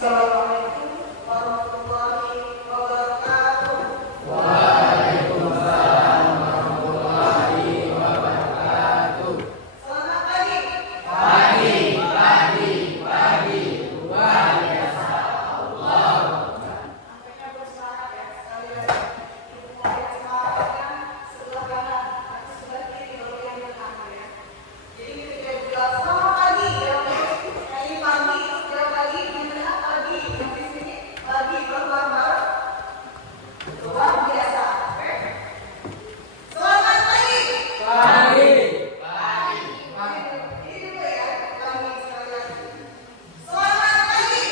Assalamualaikum warahmatullahi wabarakatuh. Waalaikumsalam warahmatullahi wabarakatuh. Selamat pagi. Pagi, pagi, pagi. Luar biasa. Allah. Nampaknya bersemangat ya. Sekali lagi ibu mulai semangatnya sebelah kanan, nanti sebelah kiri baru yang kanan ya. Jadi ketika bilang selamat pagi, ya ini pagi, ya pagi, ini pagi, yang di sini pagi berbareng. Luar biasa. Oke. Selamat pagi. Pagi. Ini dulu ya, pagi sekali lagi. Selamat pagi.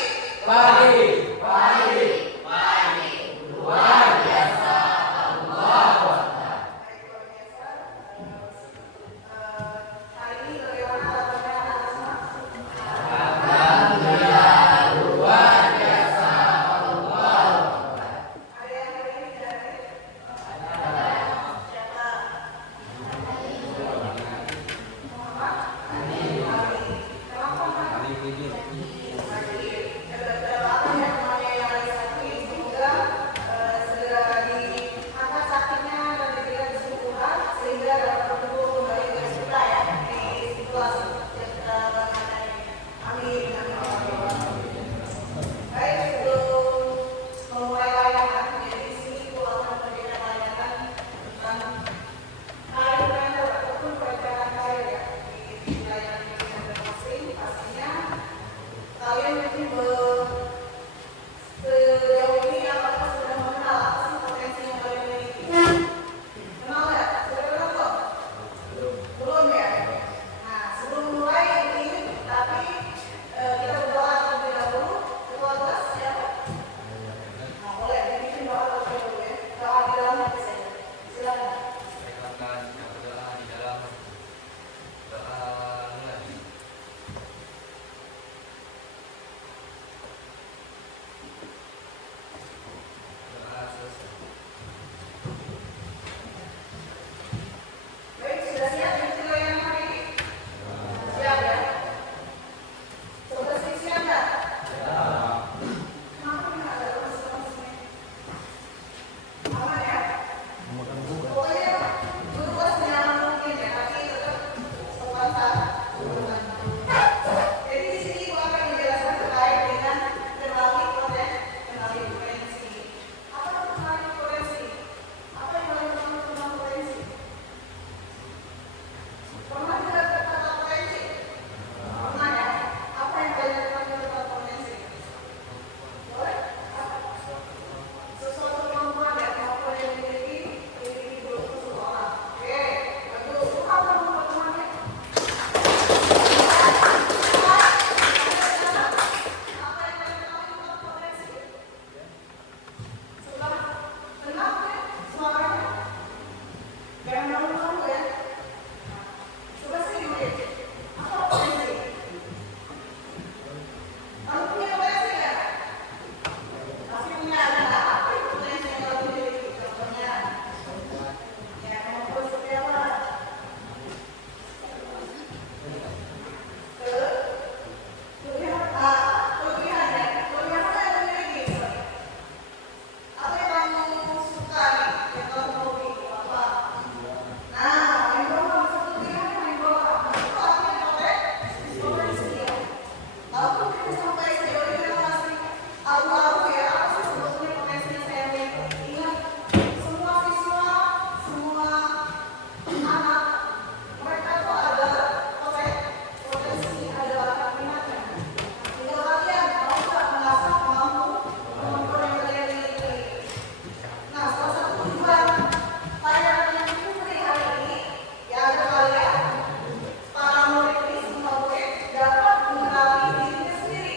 Pagi, pagi, pagi. Luar biasa. Allahu Akbar. Luar biasa. Hari ini bagaimana kabarnya anak-anak semua? Alhamdulillah. Luar biasa. Allahu Akbar. Ada yang hari ini tidak hadir? Siapa? Muhammad? Kenapa Muhammad? Hadir. Doakan ya semuanya yang lagi sakit, semoga segera diangkat sakitnya dan diberikan kesembuhan sehingga dapat bertumbuh kembali dengan kita ya di situasi yang kita rasakan ini. Amin. Amin. Amin. Baik, sebelum memulai layanan, jadi di sini aku akan memberikan layanan tentang karir planner ataupun perencanaan karir ya di layanan ini masing-masing. Pastinya kalian mungkin sejauh ini apakah sudah mengenal apa sih potensi yang kalian miliki? Kenal ya? Sudah kenal kok? Belum ya? Nah, sebelum mulai ini, tapi kita berdoa terlebih dahulu. Ketua kelas siapa? Nah, boleh dibikin doa terlebih dahulu ya. Doa di dalam hati saja. Silakan. Silakan berdoa di dalam doa mulai. Doa selesai. Baik, sudah siap mengikuti layanan hari ini? Siap ya? Sudah siap nggak? Kenapa nggak ada lemes-lemes nih? Aman ya? Pokoknya duduk kelas senyaman mungkin ya, tapi tetap sopan santun. Jadi di sini aku akan menjelaskan terkait dengan kenali potensi. Apa itu kenali potensi? Apa yang paling pertama tentang potensi? Pernah dengar kata potensi? Pernah ya? Apa yang kalian ketahui tentang potensi? Boleh? Apa? Sesuatu kemampuan dan kemampuan yang dimiliki dulu seseorang. Oke, bagus. Apa teman-temannya? Apa yang kalian ketahui tentang potensi? Setelah kenal ya suaranya? Jangan malu-malu ya. Sudah sering ya? Apa potensi? Kamu punya potensi nggak? Pasti punya ada nggak? Apa itu potensi yang kamu miliki? Contohnya, ya kemampuan seperti apa? Kelebihan ya? Kelebihan apa yang kamu miliki? Apa yang kamu suka nih? Yang kamu hobi? Apa? Nah, main bola, salah satu kelebihannya main bola. Itu artinya potensi ya. Walaupun kita sampai sejauh ini memang masih abu-abu ya, apa sih sebetulnya potensi yang saya miliki? Ingat, semua siswa, semua anak, mereka tuh ada potensi, ada bakat minatnya. Tinggal kalian mau nggak mengasah kemampuan yang kalian miliki. Nah, salah satu tujuan layanan yang diberi hari ini, ya agar kalian para murid ini semua murid dapat mengenali dirinya sendiri.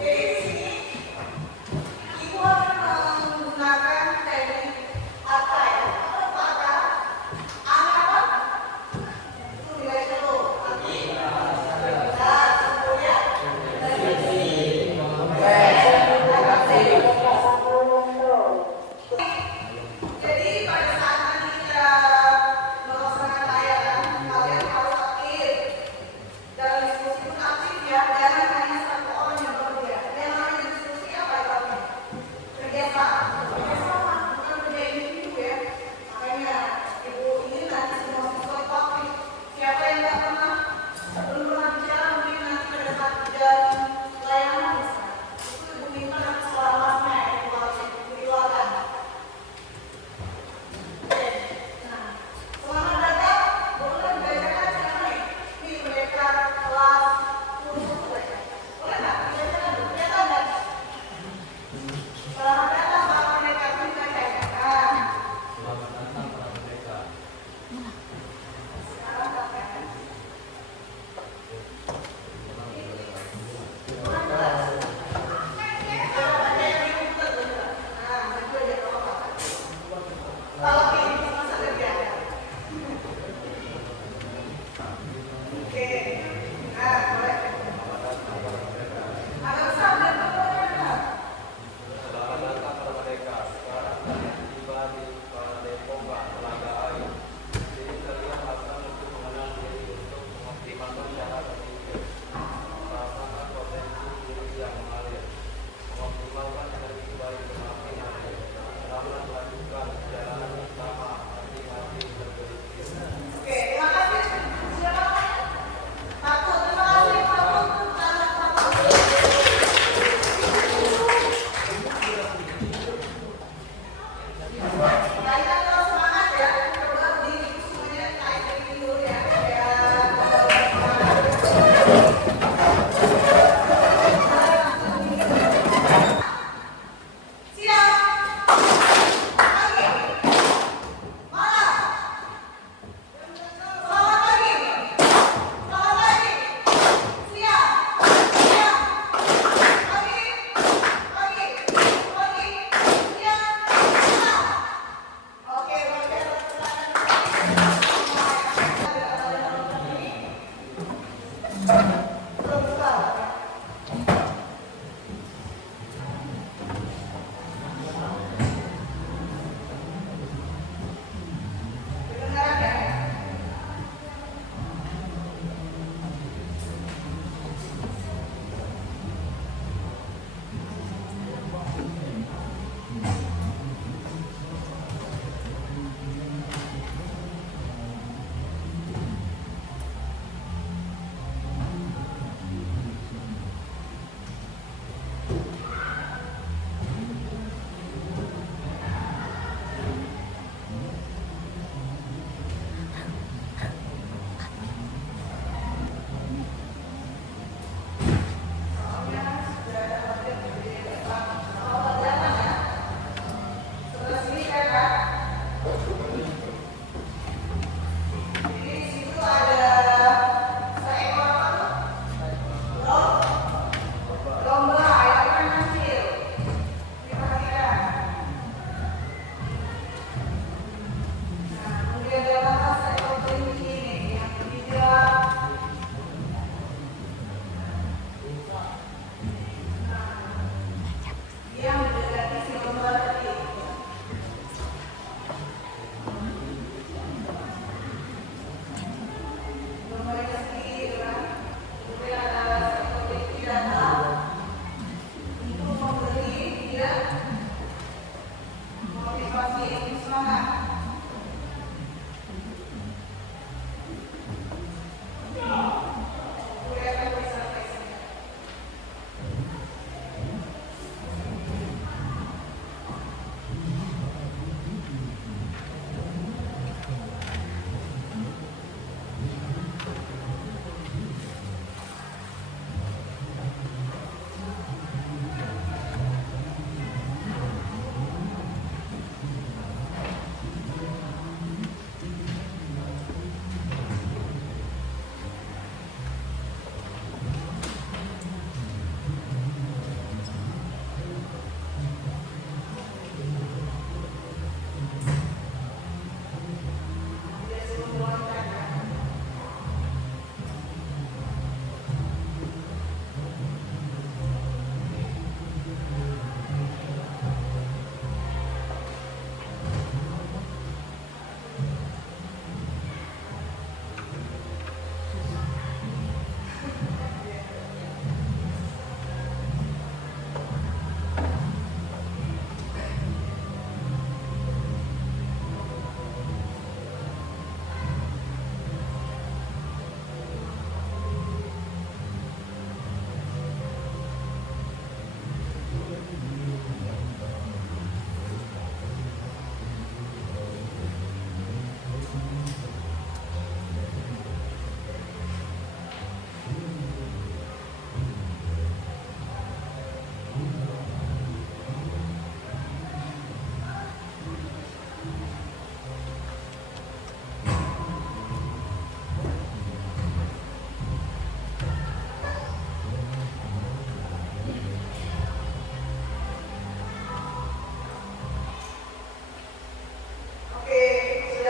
Jadi di sini ibu akan menggunakan teknik apa ya? Apa kata? Apa? Itu nilai satu. Nah, kemudian jadi pada saat nanti kita melaksanakan layanan, kalian harus aktif dalam diskusi pun aktif ya, jangan hanya satu orang yang bekerja.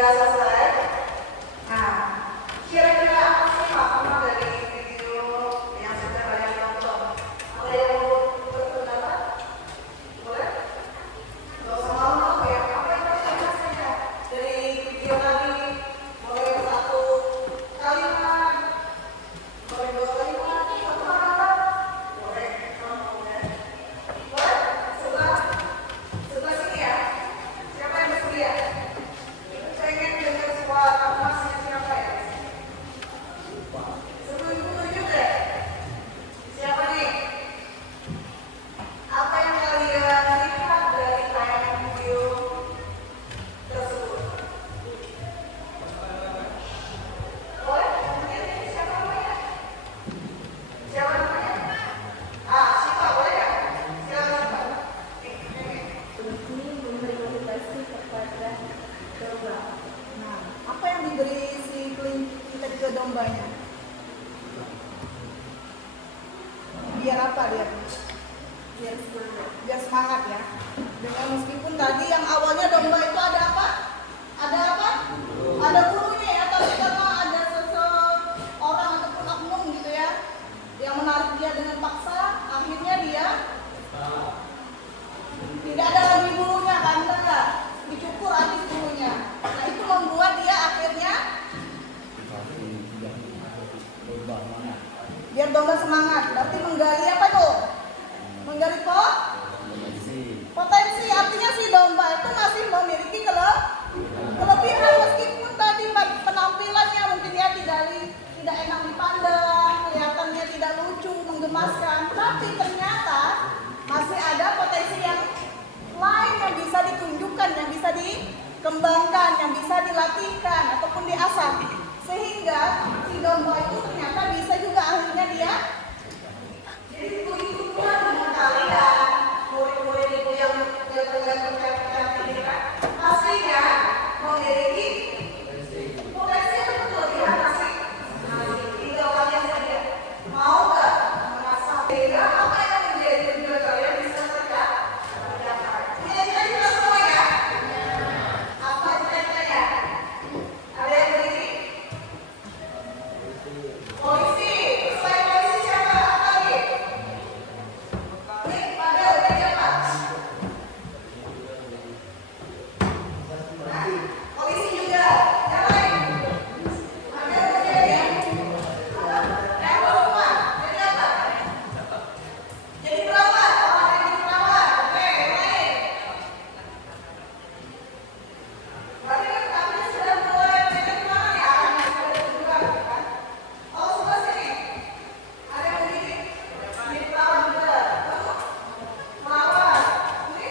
Sudah selesai. Nah, kira-kira apa sih makna dari video yang sudah kalian tonton? Ada yang mau berpendapat? Boleh? Gak usah malu-malu ya. Apa yang kalian rasakan dari video tadi? Boleh satu kalimat, boleh dua kalimat, satu kalimat, boleh. Kamu boleh. Boleh? Sebelah sini ya. Siapa yang bersedia? Pengen dengar suara masnya siapa ya? Sebelum itu tunjuk deh. Siapa nih? Apa yang kalian lihat dari tayangan video tersebut? Boleh? Mungkin siapa namanya? Siapa namanya? Siapa boleh ya? Silakan. Ini memberi motivasi kepada domba. Nah, apa yang diberi si kita ke dombanya? Biar apa dia? Biar semangat. Biar semangat ya. Dengan meskipun tadi yang awalnya domba itu ada apa? Ada apa? Ada bulunya ya, tapi karena ada seseorang ataupun oknum gitu ya, yang menarik dia dengan paksa, akhirnya dia tidak ada lagi bulunya kan, benar nggak? Dicukur habis bulunya. Nah itu membuat dia akhirnya biar domba semangat. Berarti menggali apa tuh? Menggali potensi. Artinya si domba itu masih memiliki kelebihan meskipun tadi penampilannya mungkin ya tidak enak dipandang, kelihatannya tidak lucu, menggemaskan, tapi ternyata masih ada potensi yang lain yang bisa ditunjukkan, yang bisa dikembangkan, yang bisa dilatihkan ataupun diasah, sehingga si domba itu ternyata bisa juga akhirnya dia jadi ikut-ikutan dengan kalian murid-murid itu yang cantik ini kan pastinya memiliki potensi yang berlebihan masih tinggal kalian saja mau nggak mengasah sehingga apa yang menjadi tujuan kalian bisa tercapai. Cita-cita kita semua ya. Apa cita-citanya? Ada yang berdiri? Polisi. Selain polisi siapa lagi? Nih, pada udah siapa? Nah, polisi juga. Yang lain? Ada yang mau jadi? Yang mau rumah? Jadi apa? Jadi perawat. Oh, ada yang jadi perawat. Oke, yang lain? Berarti kan kami sudah mulai mencari kemana nih arahnya sudah ditentukan kan? Oh sebelah sini ada yang begini, jadi perawat juga, kamu perawat, ini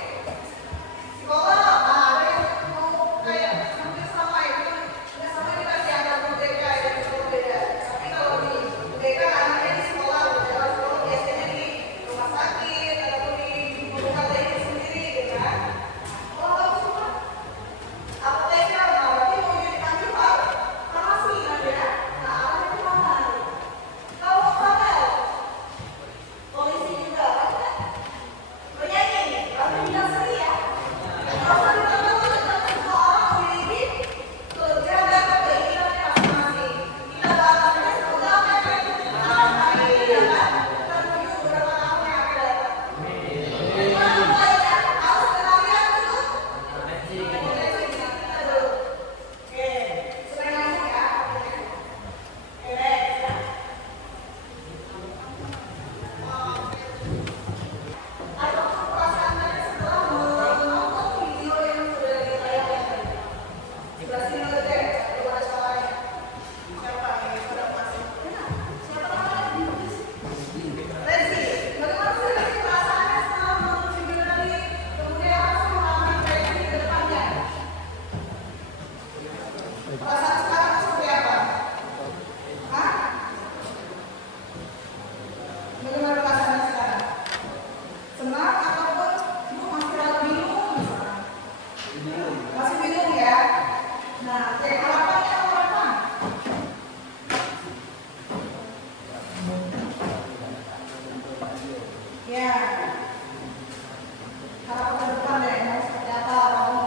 psikolog, ada yang mau kayak hampir sama itu kan, nggak sama ini pasti ada UTK dan sekolah beda. Tapi kalau di UTK anaknya di sekolah, kalau sekolah biasanya di rumah sakit ataupun di bukan klinik sendiri, gitu kan? Kalau kamu semua apoteker, nah berarti mau jadi ambil farmasi kan ya? Nah arahnya kemana? Kalau hotel, polisi juga kan? Penyanyi, berarti bidang seni ya? Nggak usah ditambah-tambah, karena semua orang memiliki kelebihan dan keinginannya masing-masing. Kita bahasanya semoga apa yang kita hari ini ya kan? Kita menuju beberapa tahun yang akan datang. Gimana mulainya? Harus kenalian dulu. Potensi kita dulu. Oke, supaya nyambung ya. Oke, next ya. Ada perasaan tadi setelah menonton video yang sudah ditayangkan tadi. Sebelah sini dulu deh, belum ada suaranya. Siapa yang sudah masuk? Siapa namanya? Rezi, bagaimana sih tadi perasaannya setelah menonton video tadi? Kemudian harus mengalami prediksi ke depannya. Perasaan sekarang seperti apa? Hah? Bagaimana perasaannya sekarang? Senang ataupun masih ragu bingung misalnya? Masih bingung ya? Nah, harapannya apa? Ya, harapan ke depan deh, mau seperti apa kamu?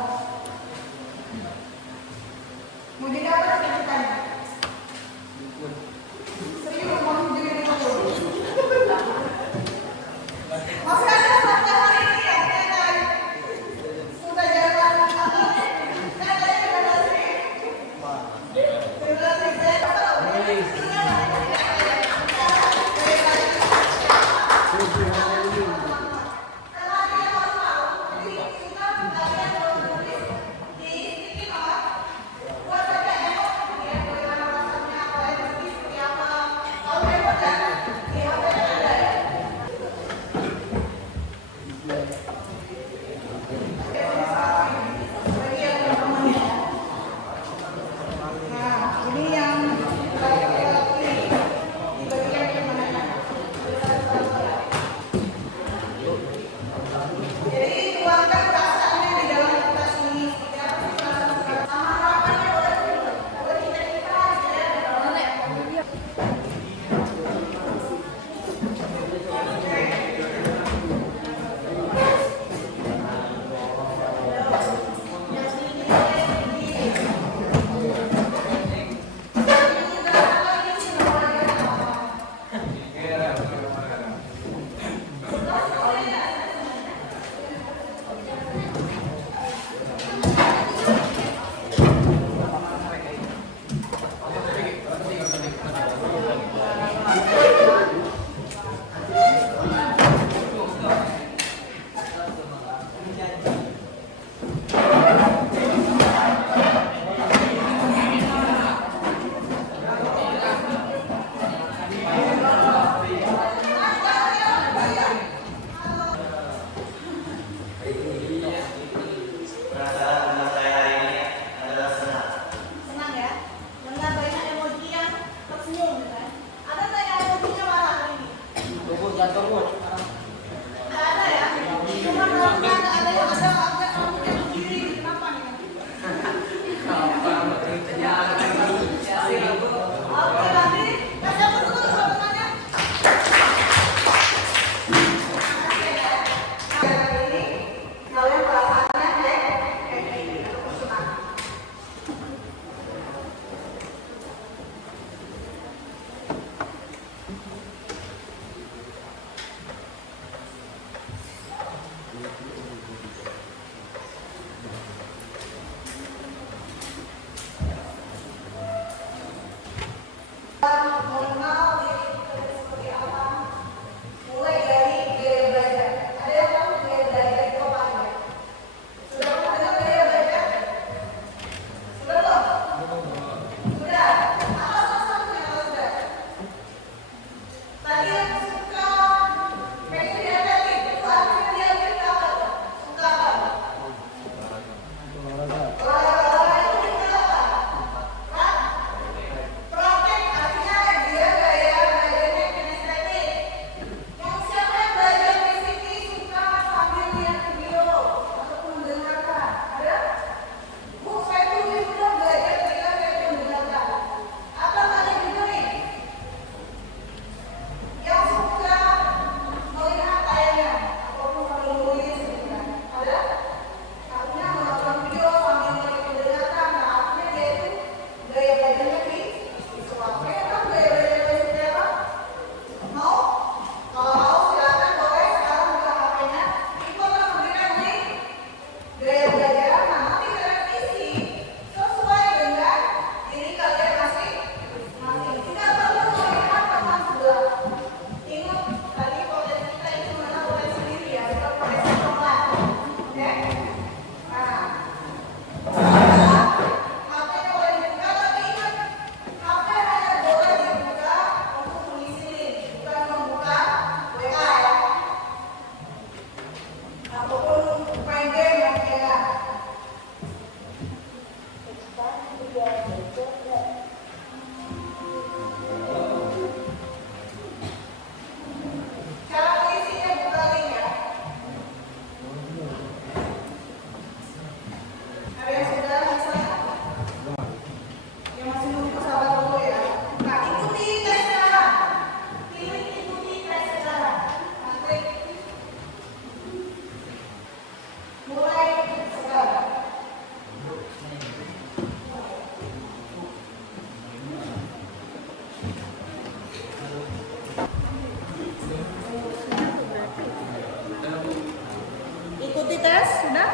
tes sudah?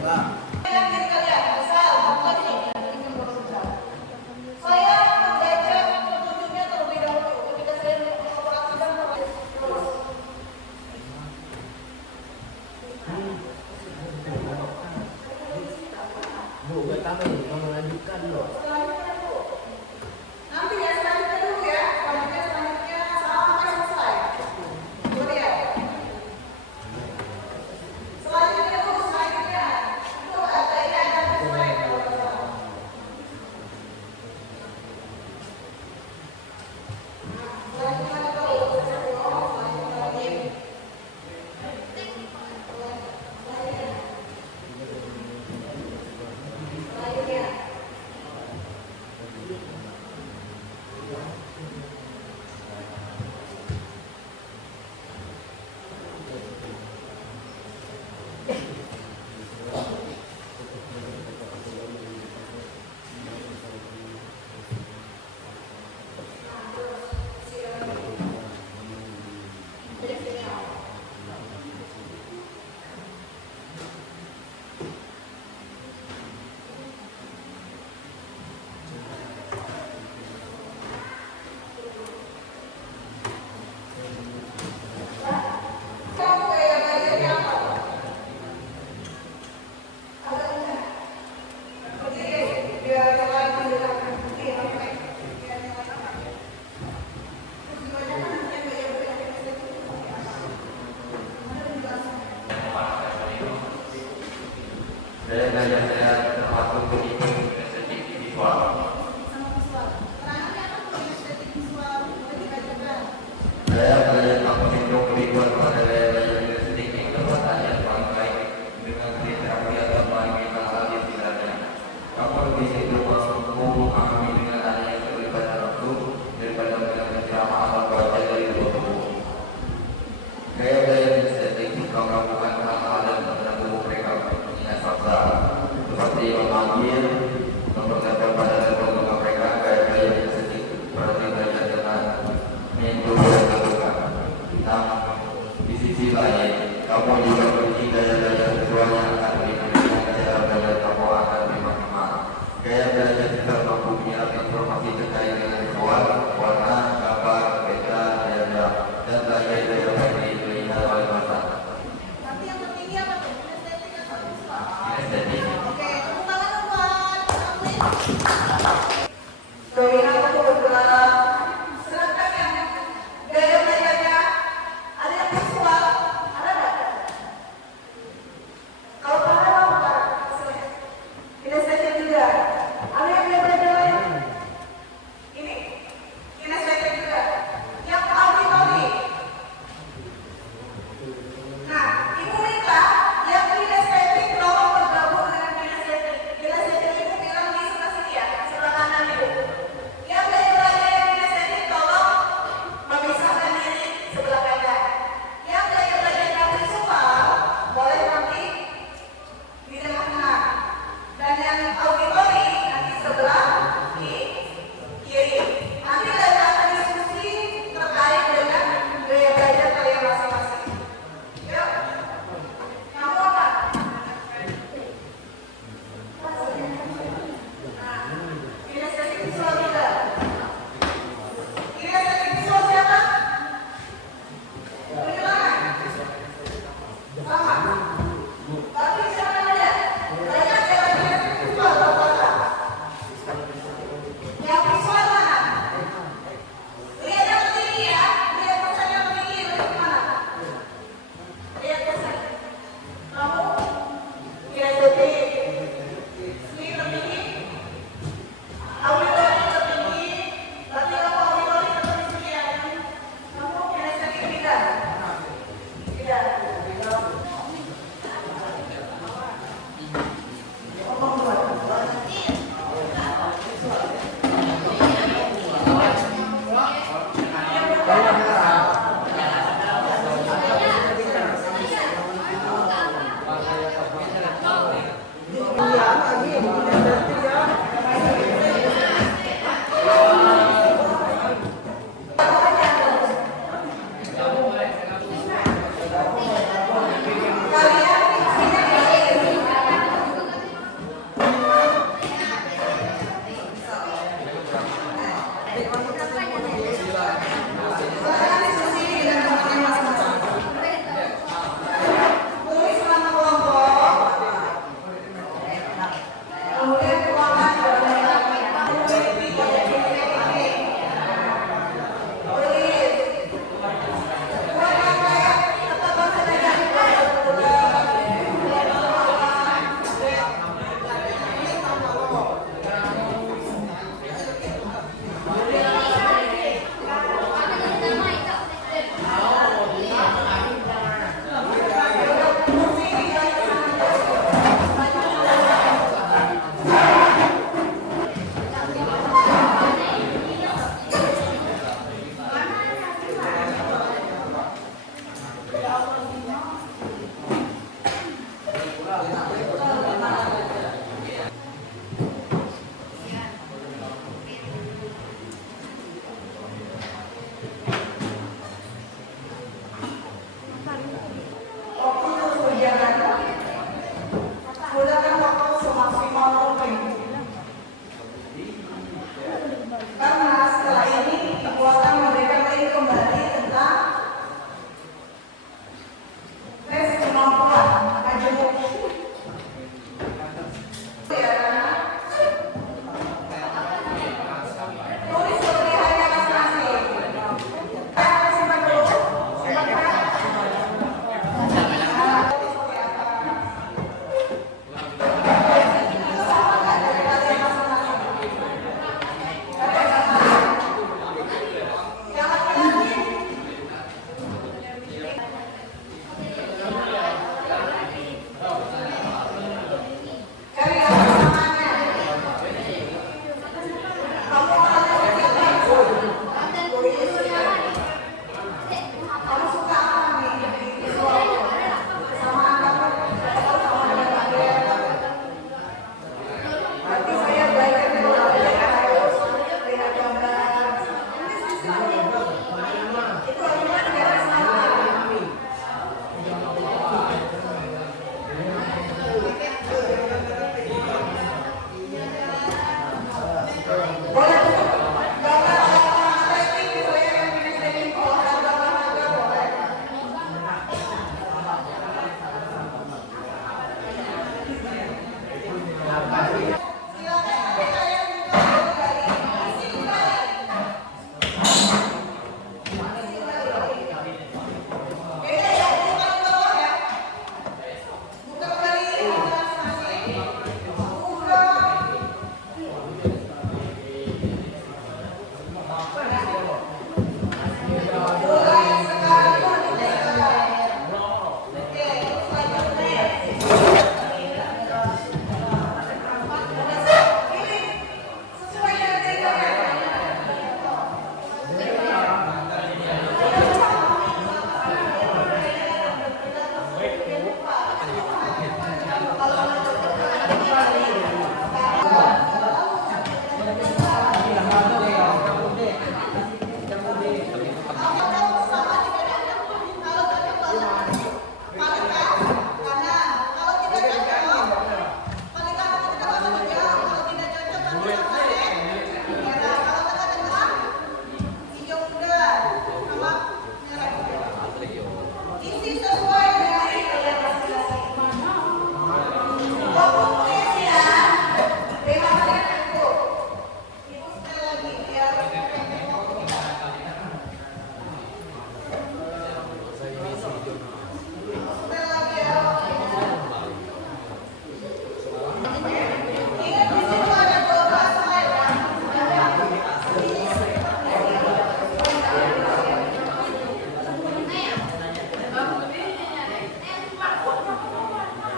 Pak. Jadi kalian, misal, contoh ini. Saya membaca petunjuknya terlebih dahulu ketika saya mengoperasikan terus. Bu, kami mau melanjutkan loh. Selanjutnya dulu. Nanti ya selanjutnya dulu ya. Selanjutnya sampai selesai. Kemudian. Selanjutnya dulu, selanjutnya. Itu ada yang sesuai kalau nggak salah. Selanjutnya dulu, selanjutnya lagi. Selanjutnya. Kamu kayak belajarnya apa? Agak enggak. Berdiri, biar selain mendengarkan. Berdiri, oke. Biar nyalakan. Terus gimana kan yang belajar itu seperti apa? Ada penjelasan. Saya belajar saya termasuk menghitung estetik visual. Sama visual. Keterangannya apa tuh estetik visual? Boleh dibacakan. Saya belajar menghitung visual pada saya belajar estetik yang terbatas yang paling baik dengan terapi atau melalui hal yang sebenarnya. Kamu lebih itu mampu memahami dengan adanya keterlibatan waktu daripada mendengar ceramah atau baca dari buku. Gaya belajar estetik juga melakukan hal-hal yang mengenai tubuh mereka mengingat fakta seperti memanggil, memperlihatkan pada lembaga mereka. Gaya belajar estetik berarti belajar dengan menyentuh dan melakukan. Namun di sisi lain, kamu juga memiliki gaya belajar visual yang akan melibatkan cara belajar kamu akan bermakna. Gaya belajar juga mampu menyerap informasi terkait dengan visual, warna, gambar, peta, diagram, dan gaya-gaya lain yang dilihat oleh mata. Nanti yang tertinggi apa tuh? Estetik atau visual? Estetik. Oke, tepuk tangan dong buat Amrin. Dominan itu bergerak. Sedangkan yang gaya belajarnya ada yang visual, ada nggak? Kalau para apa para? Hasilnya. Kinestetik juga. Ada yang gaya belajar lain? Ini kinestetik juga. Yang auditory. Nah, Ibu minta yang kinestetik tolong bergabung dengan kinestetik. Kinestetik Ibu bilang di sebelah sini ya.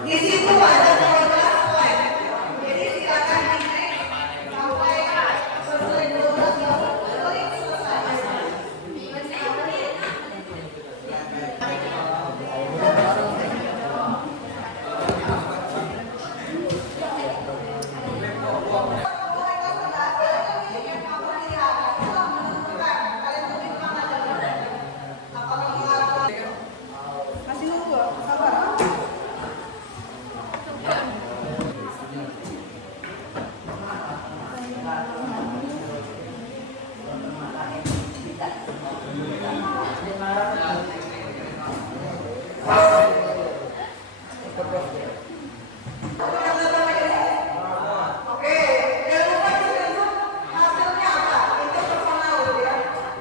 Di situ ada 12 poin. Jadi silakan dicek sampai selesai 12 poin selesai. Masih nunggu, sabar. Oke, jangan lupa screenshot hasilnya apa? Itu personal ya.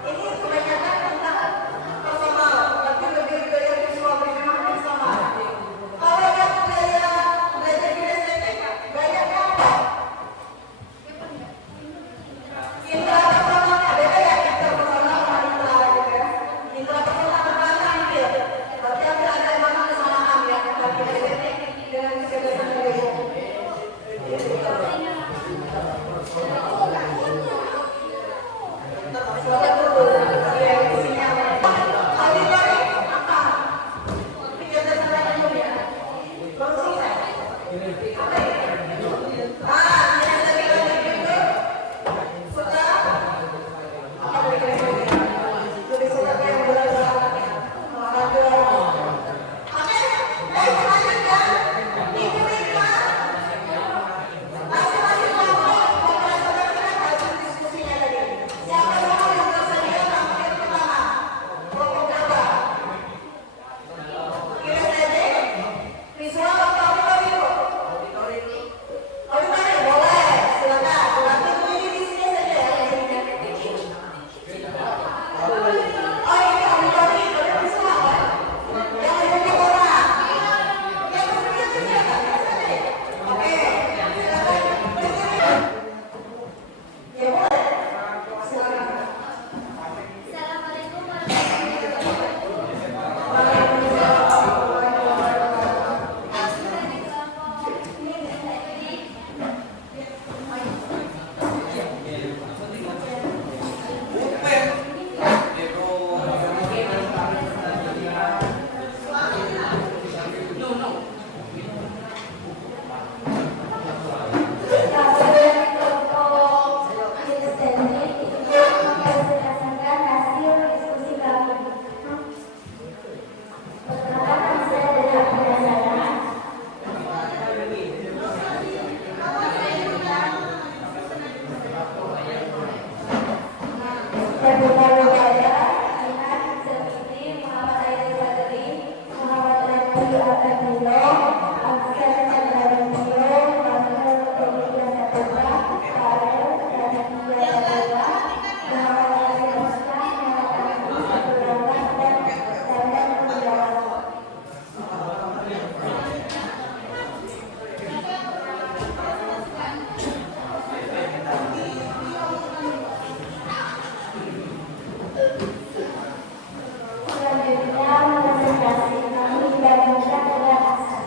Ini kebanyakan tentang personal, berarti lebih gaya visual memang personal. Kalau yang gaya estetik, gayanya apa? Indra personalnya beda ya, indra personal sama indra gitu ya. Indra personal pertama hampir, berarti hampir ada yang mana kesamaan ya, berarti estetik dengan kecerdasan gaya. Visual atau audio? Audio boleh, silakan. Nanti bunyi di sini saja ya. Oh ini audio visual ya? Yang bunyi orang. Yang bunyi juga kan? Oke, silakan. Ya boleh. Silakan. Assalamualaikum warahmatullahi berdasarkan hasil diskusi kami. Perkenalkan saya dari berdasarkan Terbuka Wijaya, Jihan Zebidi, Muhammad Aidil Fadli, Muhammad Rani Abdullo, Abdul Chandrawinyo, Rahul Kemudian Saputra, Farel Raditya Saputra, Muhammad Yasir Muslim, Muhammad Andi Abdurrahman, dan Dandan Punjawan. Selanjutnya presentasi kami dibandingkan dengan naskah.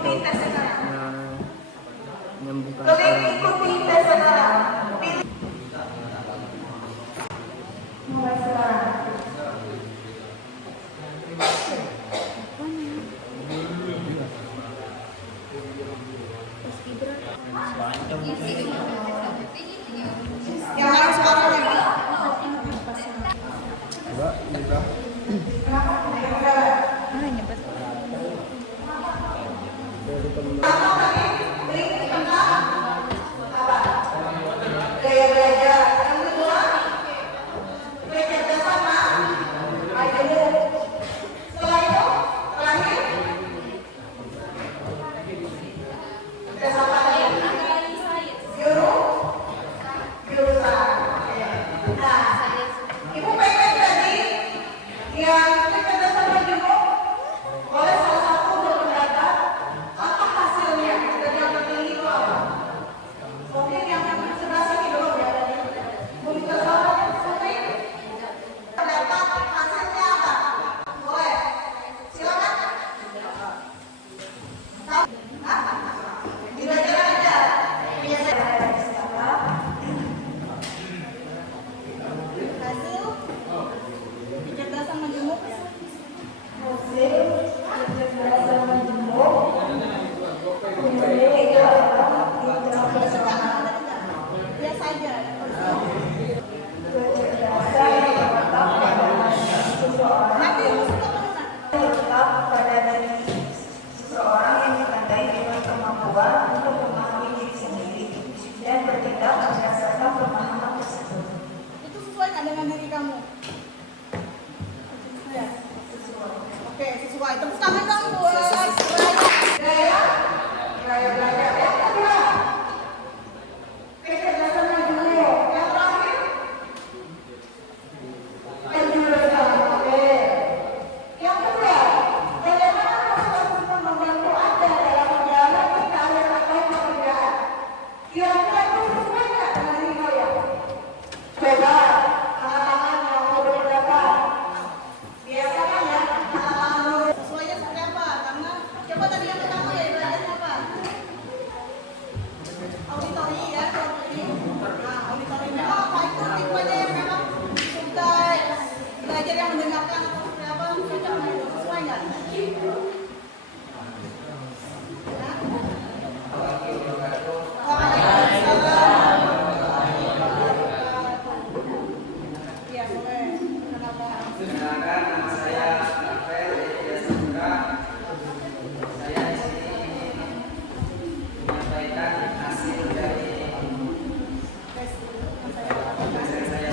ikuti tes sekarang. menyembuhkan Kalian orang. ikuti tes sekarang. Pilih. Mulai sekarang. Yang harus kamu lagi. Gaya belajar. Yang kedua, bekerja sama. Ayo. Setelah itu, terakhir. Tes apa lagi? Jurusan. Oke. Nah, Ibu pengen tadi yang bekerja sama Juno boleh salah satu untuk mendapat apa hasilnya dari yang terpilih itu apa? Mungkin yang sebelah sini belum ya tadi. Mungkin soalnya sampai mendapat hasilnya apa? Boleh. Silakan. Belajar aja. Biasa. Hasil kecerdasan majemuk. Hasil kecerdasan majemuk. Kemudian itu adalah indera personal. Biasa aja. Kecerdasan yang terletak pada seseorang. Nanti yang suka mana? Terletak pada diri seseorang yang ditandai dengan kemampuan untuk memahami diri sendiri dan bertindak berdasarkan pemahaman tersebut. Itu sesuai nggak dengan diri kamu? Ya. Oke, sesuai. Tepuk tangan dong buat Raya. Raya belajar. Yang kedua, kecerdasan majemuk. Yang terakhir, penjurusan. Oke. Yang kedua, bagaimana proses membantu Anda dalam menjalani karir atau pekerjaan? Kira-kira itu sesuai nggak dengan diri kalian? Coba tangan-tangan yang udah berdapat. Biasanya ya, tangan-tangan dulu. Sesuainya seperti apa? Karena coba tadi yang pertama ya belajarnya apa? Auditori ya, auditori. Nah, auditori memang apa itu tipenya yang memang suka belajar yang mendengarkan atau seperti apa? Cocok nggak itu? Sesuai nggak? Waalaikumsalam. Iya, boleh. Kenapa? Perkenalkan, nama saya Rafael Edia Saputra. Saya di sini ingin menyampaikan hasil dari Tes. hasil saya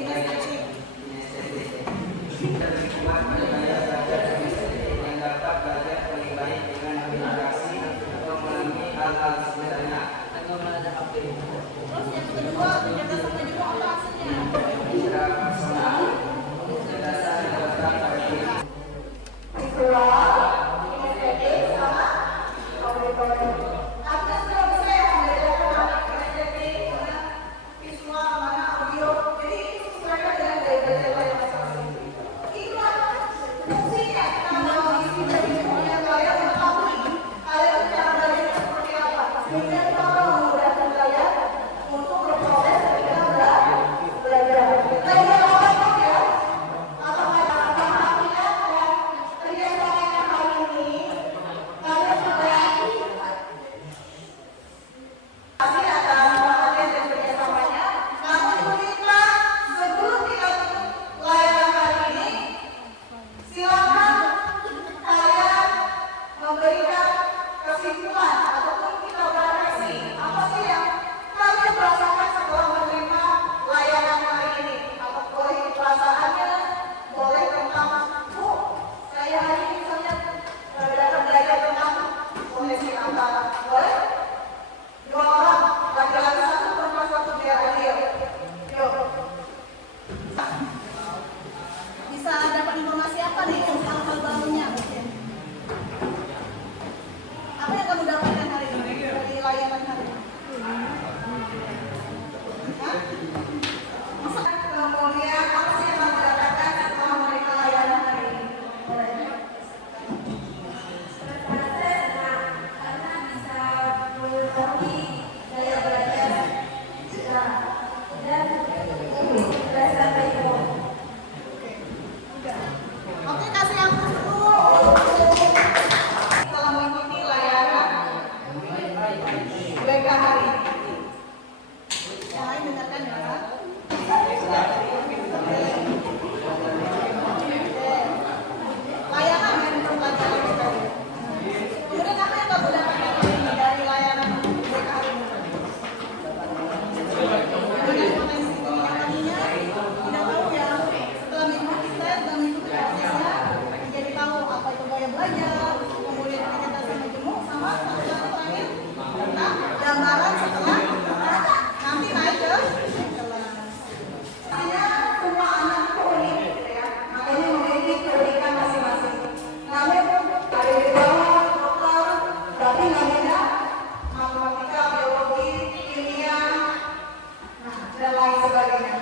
Kinestetik. dan hikmat pada saya belajar kinestetik yang dapat belajar paling baik dengan berinteraksi atau melalui hal-hal sederhana. Terus yang kedua, kecerdasan majemuk dan berdasarkan teknologi. Oke, kasih aku dulu. Telah mengikuti layanan BK hari ini. Yang lain dengarkan ya. Layanan yang mempelajari kita. Kemudian apa yang kamu dapatkan dari layanan BK hari ini? Kemudian potensi yang tadinya tidak tahu ya. Setelah mengikuti tes dan mengikuti prosesnya, jadi tahu apa itu gaya belajar, kemudian presentasi majemuk sama satu lagi terakhir tentang gambaran setelah nanti naik ke kelas. Artinya semua anak itu unik gitu ya, makanya memiliki keunikan masing-masing. Namun ada di bawah dokter, berarti namanya matematika, biologi, kimia, dan lain sebagainya.